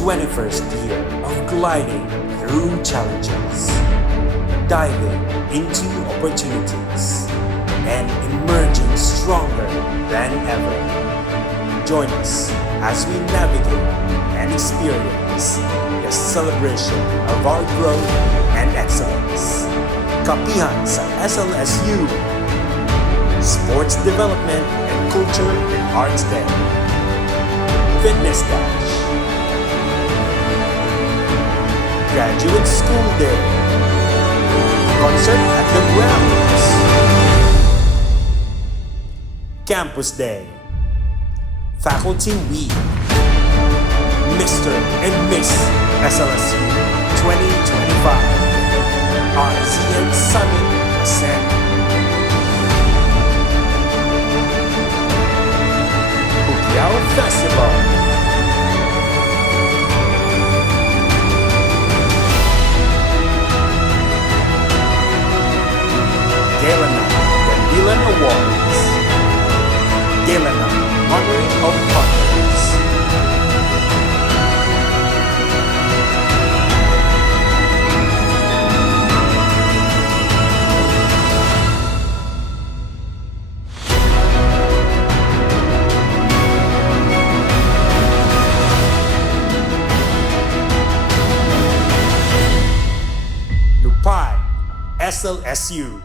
21st year of gliding through challenges, diving into opportunities, and emerging stronger than ever. Join us as we navigate and experience the celebration of our growth and excellence. Kapihan sa SLSU, Sports Development and Culture and Arts Day, Fitness Dash, Graduate School Day, Concert at the Grounds, Campus Day, Faculty Week, Mr. and Miss SLSU 2025, RZN Summit Ascent, Pugyao Festival, Gala Night, Gandilan Awards, Gala Night, Honoring of Partners, LUPAD, SLSU.